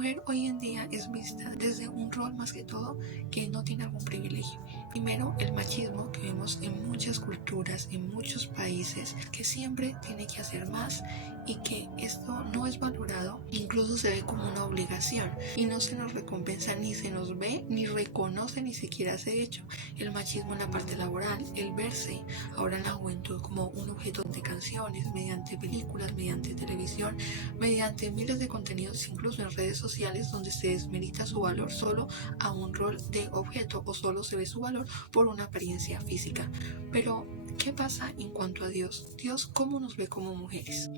mujer hoy en día es vista desde un rol más que todo que no tiene algún privilegio. Primero, el machismo que vemos en muchas culturas, en muchos países, que siempre tiene que hacer más y que esto no es valorado, incluso se ve como una obligación y no se nos recompensa, ni se nos ve, ni reconoce, ni siquiera ese hecho. El machismo en la parte laboral, el verse ahora en la juventud como un objeto de canciones, mediante películas, mediante televisión, mediante miles de contenidos, incluso en redes sociales, donde se desmerita su valor solo a un rol de objeto o solo se ve su valor por una apariencia física. Pero, ¿qué pasa en cuanto a Dios? Dios, ¿cómo nos ve como mujeres?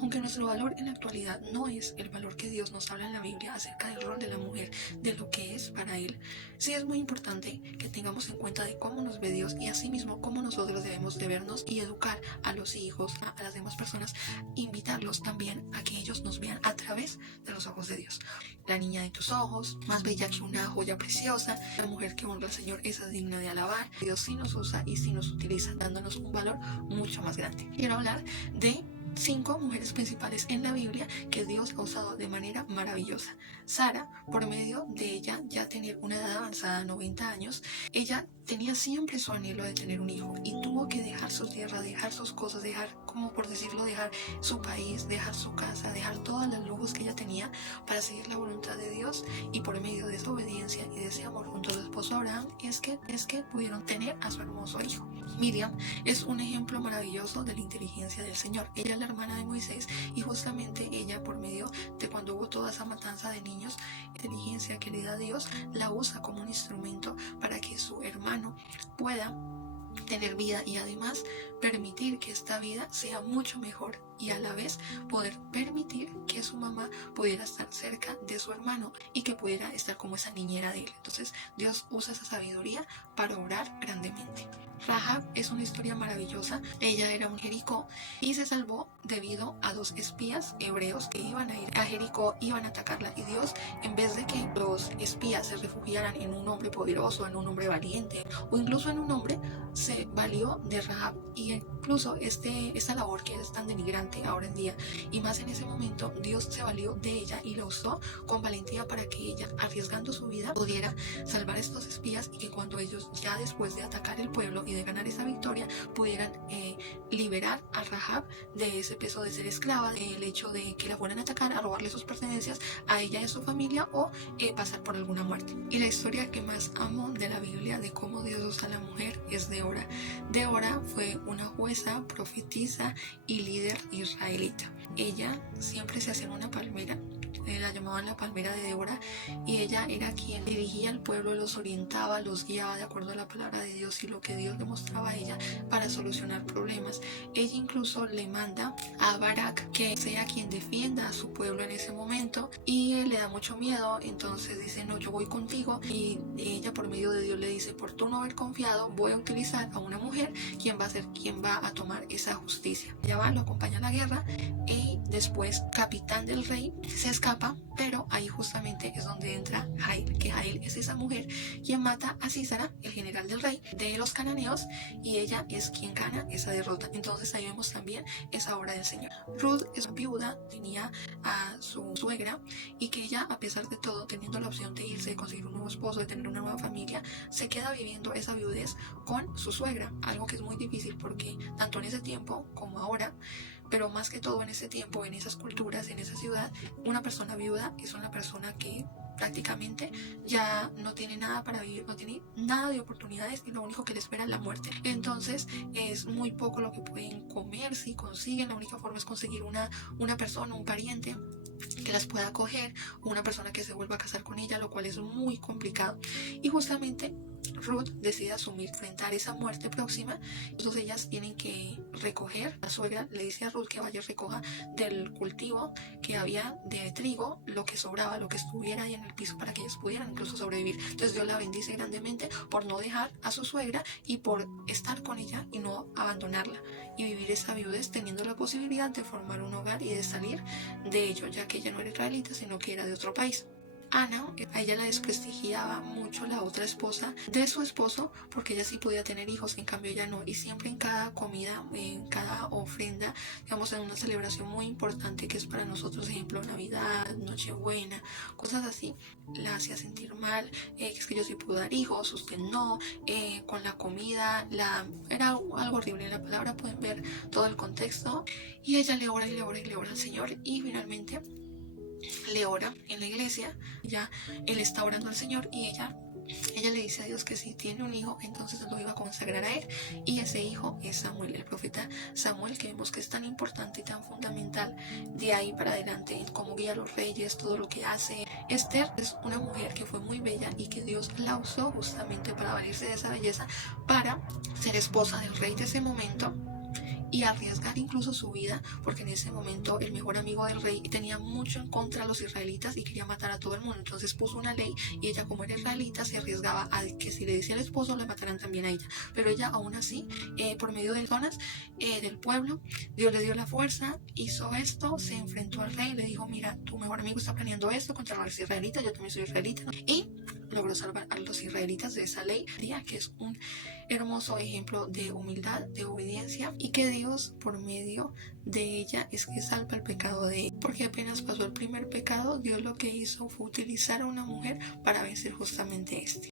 Aunque nuestro valor en la actualidad no es el valor que Dios nos habla en la Biblia acerca del rol de la mujer, de lo que es para Él, sí es muy importante que tengamos en cuenta de cómo nos ve Dios y asimismo cómo nosotros debemos de vernos y educar a los hijos, a las demás personas, invitarlos también a que ellos nos vean a través de los ojos de Dios. La niña de tus ojos, más bella que una joya preciosa, la mujer que honra al Señor, esa es digna de alabar. Dios sí nos usa y sí nos utiliza, dándonos un valor mucho más grande. Quiero hablar de 5 mujeres principales en la Biblia que Dios ha usado de manera maravillosa. Sara, por medio de ella ya tener una edad avanzada, 90 años, ella tenía siempre su anhelo de tener un hijo y tuvo que dejar su tierra, dejar sus cosas, dejar, como por decirlo, dejar su país, dejar su casa, dejar todos los lujos que ella tenía para seguir la voluntad de Dios, y por medio de esa obediencia y de ese amor junto a su esposo Abraham es que pudieron tener a su hermoso hijo. Miriam es un ejemplo maravilloso de la inteligencia del Señor. Ella es la hermana de Moisés y justamente ella, por medio de cuando hubo toda esa matanza de niños, la inteligencia que le da Dios la usa como un instrumento para que su hermano pueda tener vida y además permitir que esta vida sea mucho mejor y a la vez poder permitir que su mamá pudiera estar cerca de su hermano y que pudiera estar como esa niñera de él. Entonces Dios usa esa sabiduría para obrar grandemente. Rahab es una historia maravillosa. Ella era un Jericó y se salvó debido a 2 espías hebreos que iban a ir a Jericó, iban a atacarla, y Dios, en vez de que los espías se refugiaran en un hombre poderoso, en un hombre valiente o incluso en un hombre, se valió de Rahab. Y incluso esta labor que es tan denigrante ahora en día y más en ese momento, Dios se valió de ella y la usó con valentía para que ella, arriesgando su vida, pudiera salvar a estos espías y que cuando ellos, ya después de atacar el pueblo y de ganar esa victoria, pudieran liberar a Rahab de ese peso de ser esclava, del hecho de que la fueran a atacar, a robarle sus pertenencias a ella y a su familia o pasar por alguna muerte. Y la historia que más amo de la Biblia de cómo Dios usa a la mujer es Débora. Débora fue una jueza, profetisa y líder israelita. Ella siempre se hacía en una palmera, la llamaban la palmera de Débora, y ella era quien dirigía al pueblo, los orientaba, los guiaba de acuerdo a la palabra de Dios y lo que Dios le mostraba a ella para solucionar problemas. Ella incluso le manda a Barak que sea quien defienda a su pueblo en ese momento, y él le da mucho miedo, entonces dice: no, yo voy contigo, y ella por medio de Dios le dice: por tú no haber confiado, voy a utilizar a una mujer quien va a tomar esa justicia. Ella va, lo acompaña a la guerra y después capitán del rey se escapa, pero ahí justamente es donde entra Jael, que Jael es esa mujer quien mata a Sísara, el general del rey de los cananeos, y ella es quien gana esa derrota. Entonces ahí vemos también esa obra del Señor. Ruth es viuda, tenía a su suegra, y que ella, a pesar de todo, teniendo la opción de irse, de conseguir un nuevo esposo, de tener una nueva familia, se queda viviendo esa viudez con su suegra, algo que es muy difícil porque tanto en ese tiempo como ahora, pero más que todo en ese tiempo, en esas culturas, en esa ciudad, una persona viuda es una persona que prácticamente ya no tiene nada para vivir, no tiene nada de oportunidades y lo único que le espera es la muerte. Entonces es muy poco lo que pueden comer, si consiguen, la única forma es conseguir una persona, un pariente que las pueda acoger, una persona que se vuelva a casar con ella, lo cual es muy complicado. Y justamente Ruth decide enfrentar esa muerte próxima. Entonces ellas tienen que recoger, la suegra le dice a Ruth que vaya y recoja del cultivo que había de trigo lo que sobraba, lo que estuviera ahí en el piso, para que ellas pudieran incluso sobrevivir. Entonces Dios la bendice grandemente por no dejar a su suegra y por estar con ella y no abandonarla y vivir esa viudez, teniendo la posibilidad de formar un hogar y de salir de ello, ya que ella no era israelita sino que era de otro país. Ana, a ella la desprestigiaba mucho la otra esposa de su esposo porque ella sí podía tener hijos, en cambio ella no. Y siempre en cada comida, en cada ofrenda, digamos en una celebración muy importante que es para nosotros, ejemplo Navidad, Nochebuena, cosas así, la hacía sentir mal, que es que yo sí puedo dar hijos, usted no, con la comida, era algo horrible. En la palabra pueden ver todo el contexto y ella le ora y le ora y le ora al Señor y finalmente le ora en la iglesia. Ya él está orando al Señor y ella le dice a Dios que si tiene un hijo, entonces lo iba a consagrar a él. Y ese hijo es Samuel, el profeta Samuel, que vemos que es tan importante y tan fundamental de ahí para adelante en cómo guía a los reyes, todo lo que hace. Esther es una mujer que fue muy bella y que Dios la usó justamente para valerse de esa belleza para ser esposa del rey de ese momento y arriesgar incluso su vida, porque en ese momento el mejor amigo del rey tenía mucho en contra a los israelitas y quería matar a todo el mundo. Entonces puso una ley y ella, como era israelita, se arriesgaba a que si le decía al esposo la mataran también a ella. Pero ella aún así, por medio de zonas del pueblo, Dios le dio la fuerza, hizo esto, se enfrentó al rey, le dijo: mira, tu mejor amigo está planeando esto contra los israelitas, yo también soy israelita, ¿no? Y logró salvar a los israelitas de esa ley, que es un hermoso ejemplo de humildad, de obediencia, y que Dios por medio de ella es que salva el pecado de ella, porque apenas pasó el primer pecado, Dios lo que hizo fue utilizar a una mujer para vencer justamente este.